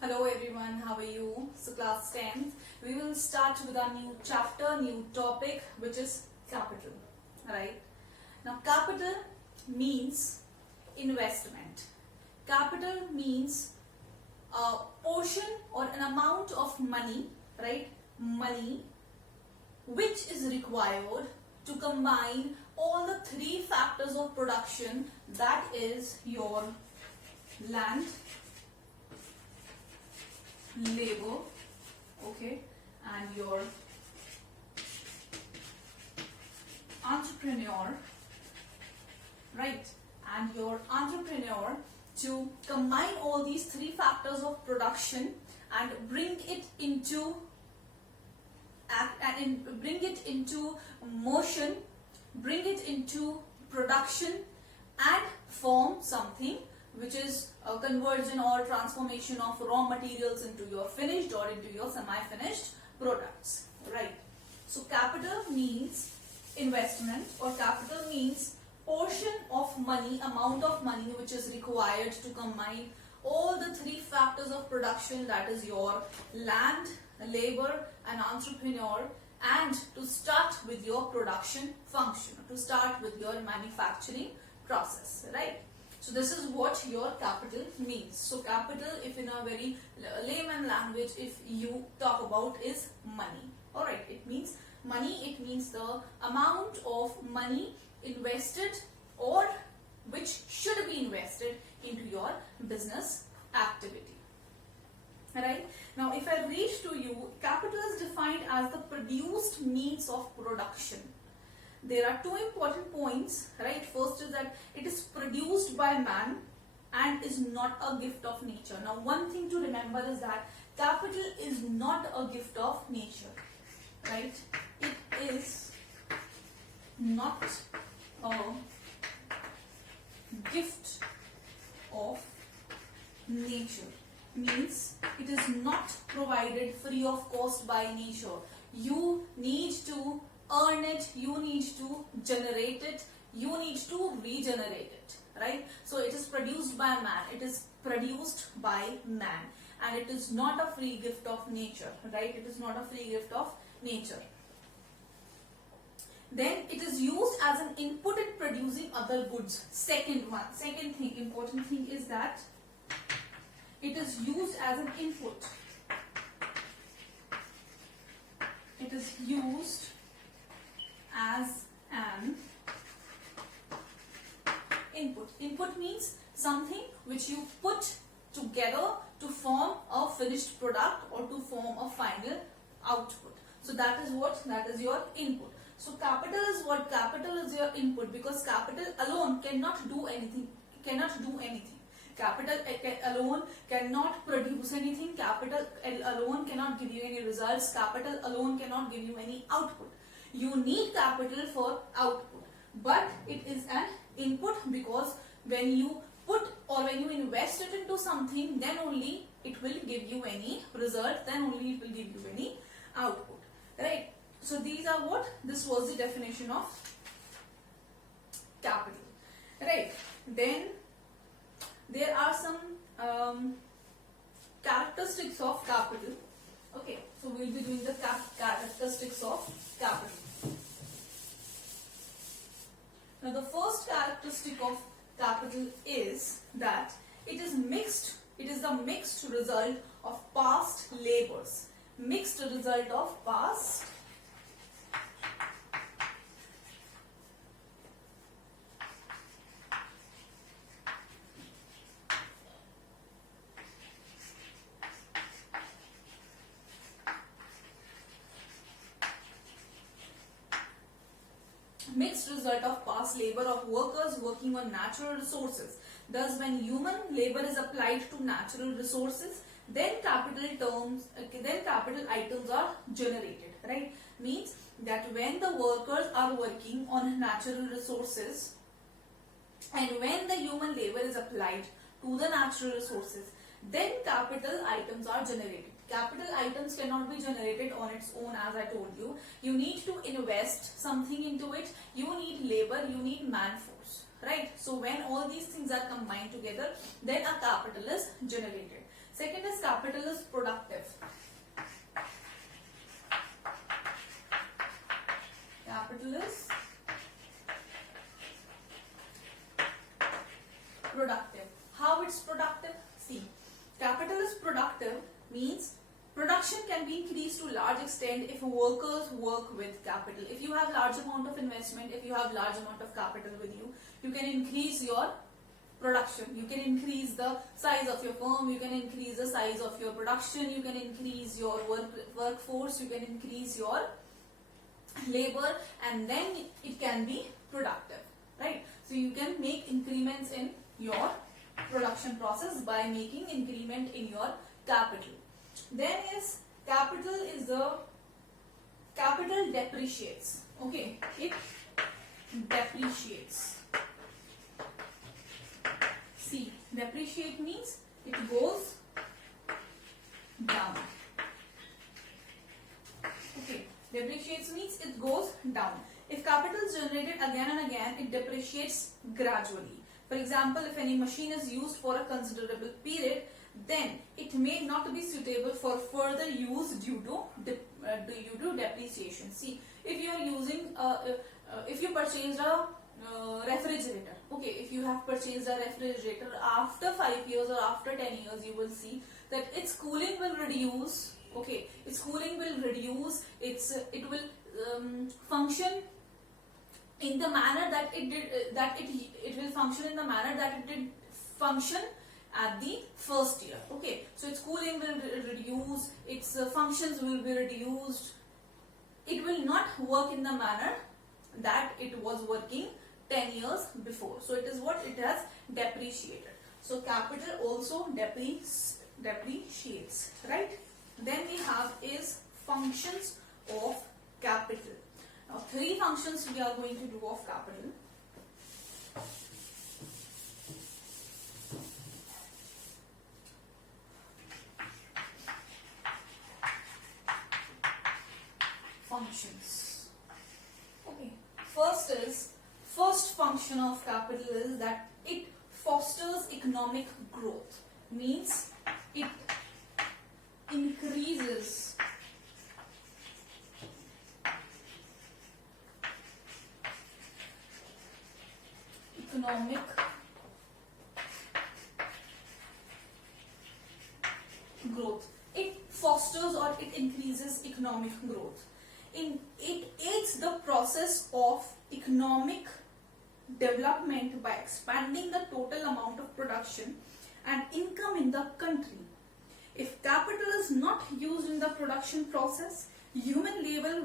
Hello everyone, how are you? So class 10th, we will start with our new chapter, new topic, which is capital. Right? Now capital means investment. Capital means a portion or an amount of money, right? Money which is required to combine all the three factors of production, that is your land, labor, okay, and your entrepreneur, right, and your entrepreneur, to combine all these three factors of production and bring it into bring it into motion, bring it into production and form something which is a conversion or transformation of raw materials into your finished or into your semi-finished products, right? So capital means investment, or capital means portion of money, amount of money which is required to combine all the three factors of production, that is your land, labor and entrepreneur, and to start with your production function, to start with your manufacturing process, right? So this is what your capital means. So capital, if in a very layman language, if you talk about, is money. Alright, it means money, it means the amount of money invested or which should be invested into your business activity. Right? Now if I read to you, capital is defined as the produced means of production. There are two important points, right? First is that it is produced by man and is not a gift of nature. Now one thing to remember is that capital is not a gift of nature, right? It is not a gift of nature. Means it is not provided free of cost by nature. You need to earn it, you need to generate it, you need to regenerate it, right? So it is produced by man, it is produced by man, and it is not a free gift of nature, right? It is not a free gift of nature. Then it is used as an input in producing other goods. Second thing, important thing is that it is used as an input. It is used as an input. Input means something which you put together to form a finished product or to form a final output. So that is what? That is your input. So capital is what? Capital is your input, because capital alone cannot do anything. Capital alone cannot produce anything. Capital alone cannot give you any results. Capital alone cannot give you any output. You need capital for output, but it is an input, because when you put or when you invest it into something, then only it will give you any result, then only it will give you any output, right? So these are what? This was the definition of capital, right? Then there are some characteristics of capital. Okay, so we will be doing the characteristics of capital. Now the first characteristic of capital is that it is mixed. It is the mixed result of past labors. Mixed result of past labor of workers working on natural resources. Thus, when human labor is applied to natural resources, then capital items are generated, right? Means that when the workers are working on natural resources and when the human labor is applied to the natural resources, then capital items are generated. Capital items cannot be generated on its own, as I told you. You need to invest something into it. You need labor, you need man force, right? So when all these things are combined together, then a capital is generated. Second is capital is productive. Capital is productive. How it's productive? See, capital is productive means production can be increased to large extent if workers work with capital. If you have large amount of investment, if you have large amount of capital with you, you can increase your production. You can increase the size of your firm, you can increase the size of your production, you can increase your workforce, you can increase your labor, and then it can be productive, right? So you can make increments in your production process by making increment in your capital. Then is capital depreciates. Okay, it depreciates. See, depreciate means it goes down. Okay, depreciates means it goes down. If capital is generated again and again, it depreciates gradually. For example, if any machine is used for a considerable period, then it may not be suitable for further use due to depreciation. See, if you are using, if you purchased a refrigerator, okay, if you have purchased a refrigerator, after 5 years or after 10 years, you will see that its cooling will reduce. Okay, its cooling will reduce. It will function in the manner that it did. It will function in the manner that it did function at the first year. Okay, so its cooling will reduce, its functions will be reduced. It will not work in the manner that it was working 10 years before. So it is what it has depreciated. So capital also depreciates, right? Then we have is functions of capital. Now 3 functions we are going to do of capital. Functions. Okay. First function of capital is that it fosters economic growth. Means it increases economic growth. It fosters or it increases economic growth. It aids the process of economic development by expanding the total amount of production and income in the country. If capital is not used in the production process, human labor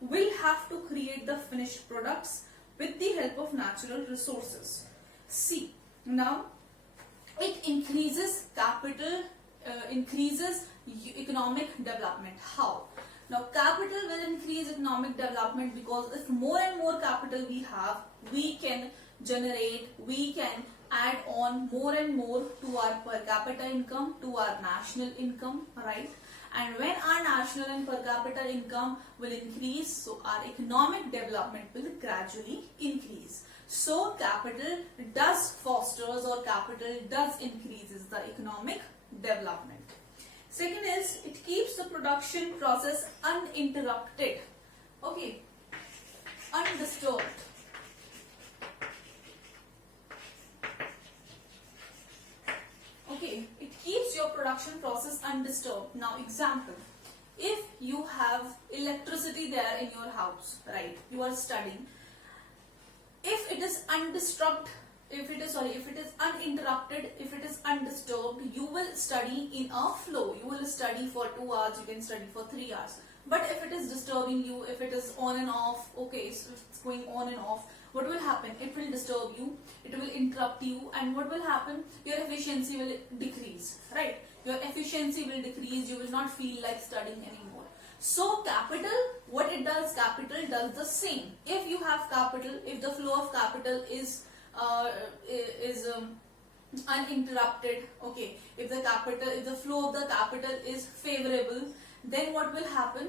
will have to create the finished products with the help of natural resources. See, now it increases capital, increases economic development. How? Now capital will increase economic development because if more and more capital we have, we can add on more and more to our per capita income, to our national income, right? And when our national and per capita income will increase, so our economic development will gradually increase. So capital does fosters or capital does increases the economic development. Second is it keeps the production process uninterrupted. Okay, undisturbed. Okay, it keeps your production process undisturbed. Now example, if you have electricity there in your house, right, you are studying, if it is undisturbed, if it is uninterrupted, if it is undisturbed, you will study in a flow. You will study for 2 hours, you can study for 3 hours. But if it is disturbing you, if it is on and off, okay, so it's going on and off, what will happen? It will disturb you, it will interrupt you, and what will happen? Your efficiency will decrease, right? Your efficiency will decrease, you will not feel like studying anymore. So capital, what it does, capital does the same. If you have capital, if the flow of capital is uninterrupted, okay, if the flow of the capital is favorable, then what will happen?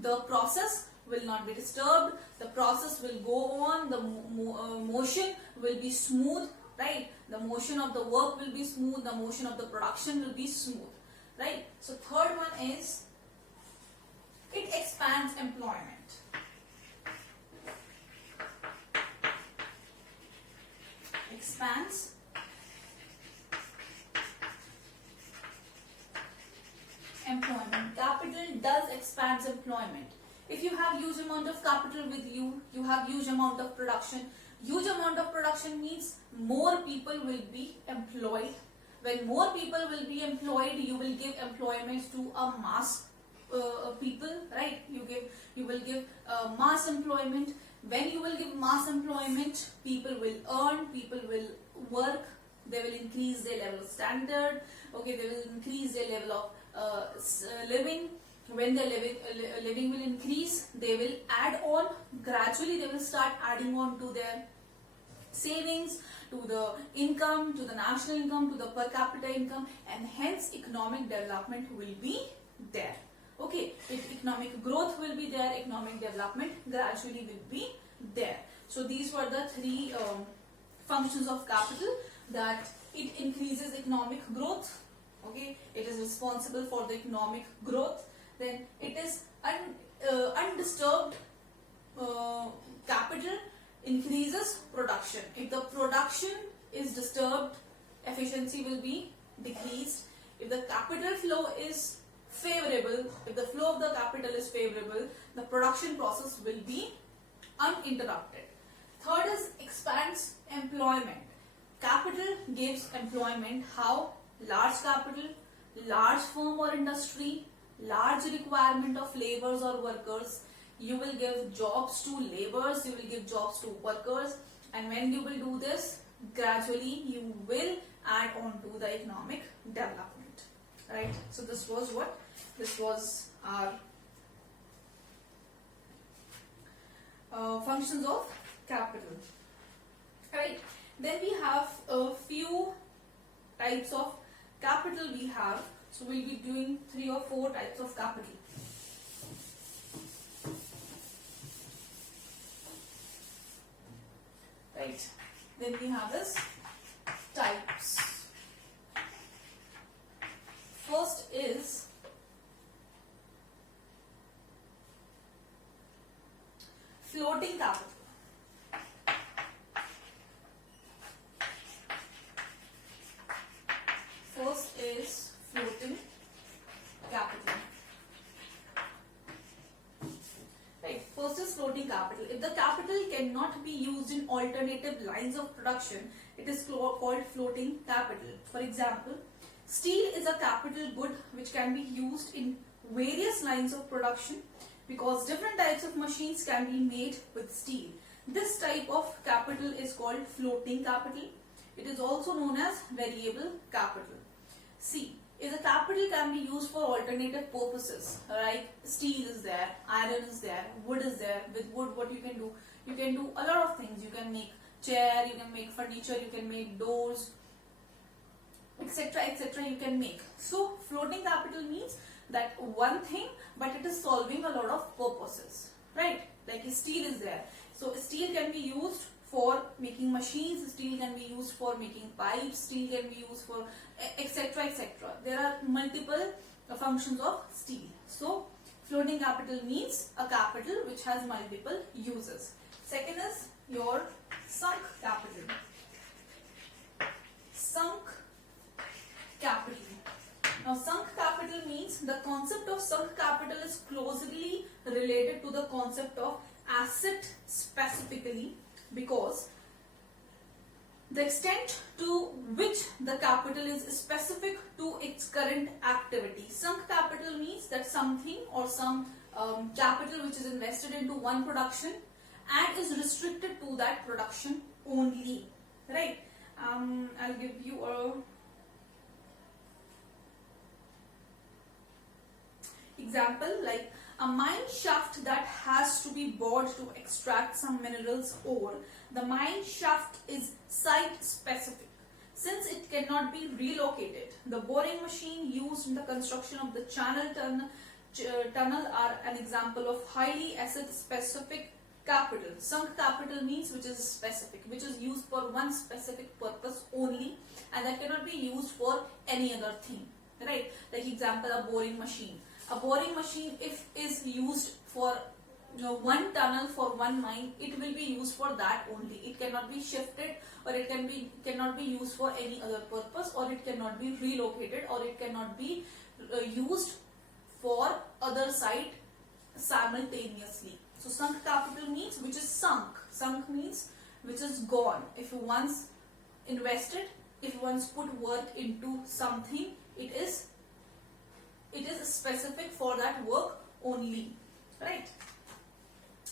The process will not be disturbed, the process will go on, the motion will be smooth, right? The motion of the work will be smooth, the motion of the production will be smooth, right? So third one is it expands employment. Expands employment. Capital does expands employment. If you have huge amount of capital with you, you have huge amount of production. Huge amount of production means more people will be employed. When more people will be employed, you will give employment to a mass people, right? You will give mass employment. When you will give mass employment, people will earn, people will work, they will increase their level of standard, okay, they will increase their level of living. When their living will increase, they will add on, gradually they will start adding on to their savings, to the income, to the national income, to the per capita income, and hence economic development will be there. Okay, economic growth will be there, economic development gradually will be there. So these were the three functions of capital, that it increases economic growth, okay, it is responsible for the economic growth. Then it is undisturbed capital increases production. If the production is disturbed, efficiency will be decreased. If the capital flow is favorable, if the flow of the capital is favorable, the production process will be uninterrupted. Third is expands employment. Capital gives employment. How? Large capital, large firm or industry, large requirement of laborers or workers. You will give jobs to laborers, you will give jobs to workers, and when you will do this, gradually you will add on to the economic development, right? So this was what? This was our functions of capital, right? Then we have a few types of capital we have. So we'll be doing 3 or 4 types of capital. Right. Then we have this types. First is floating capital. First is floating capital. Right. First is floating capital. If the capital cannot be used in alternative lines of production, it is called floating capital. For example, steel is a capital good which can be used in various lines of production because different types of machines can be made with steel. This type of capital is called floating capital. It is also known as variable capital. See, if the capital can be used for alternative purposes, right? Steel is there, iron is there, wood is there. With wood, what you can do? You can do a lot of things. You can make chair, you can make furniture, you can make doors, etc., etc. you can make. So floating capital means that one thing, but it is solving a lot of purposes, right? Like steel is there. So steel can be used for making machines, steel can be used for making pipes, steel can be used for etc., etc. There are multiple functions of steel. So floating capital means a capital which has multiple uses. Second is your sunk capital. Sunk capital. Now sunk capital means the concept of sunk capital is closely related to the concept of asset specifically, because the extent to which the capital is specific to its current activity. Sunk capital means that something or some capital which is invested into one production and is restricted to that production only, right? I'll give you a example, like a mine shaft that has to be bored to extract some minerals ore. The mine shaft is site specific. Since it cannot be relocated, the boring machine used in the construction of the channel tunnel are an example of highly asset specific capital. Sunk capital means which is specific, which is used for one specific purpose only, and that cannot be used for any other thing, right? Like example, a boring machine. A boring machine, if is used for one tunnel for one mine, it will be used for that only. It cannot be shifted, or it cannot be used for any other purpose, or it cannot be relocated, or it cannot be used for other site simultaneously. So sunk capital means which is sunk. Sunk means which is gone. If you once invested, if you once put work into something, it is specific for that work only, right?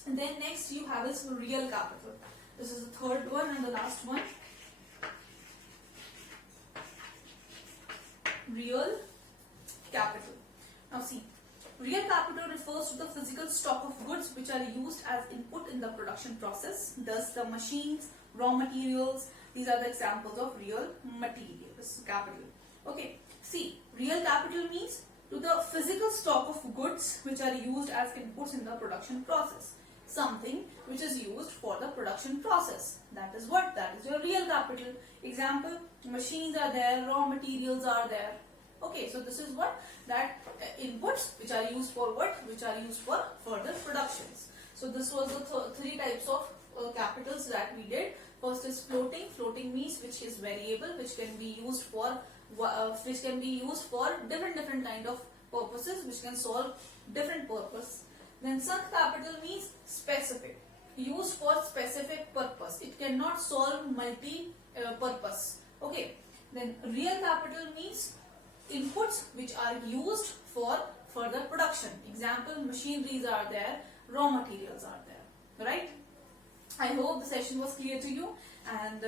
And then next you have is real capital. This is the third one and the last one. Real capital. Now see, real capital refers to the physical stock of goods which are used as input in the production process. Thus the machines, raw materials, these are the examples of real material. This is capital. Okay, see, real capital means to the physical stock of goods which are used as inputs in the production process. Something which is used for the production process. That is what? That is your real capital. Example, machines are there, raw materials are there. Okay, so this is what? That inputs which are used for what? Which are used for further productions. So this was the three types of capitals that we did. First is floating. Floating means which is variable, which can be used for different kind of purposes, which can solve different purpose. Then sunk capital means specific, used for specific purpose. It cannot solve multi-purpose. Okay. Then real capital means inputs which are used for further production. Example, machineries are there, raw materials are there. Right? I hope the session was clear to you, and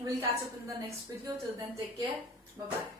we'll catch up in the next video. Till then, take care. Bye-bye.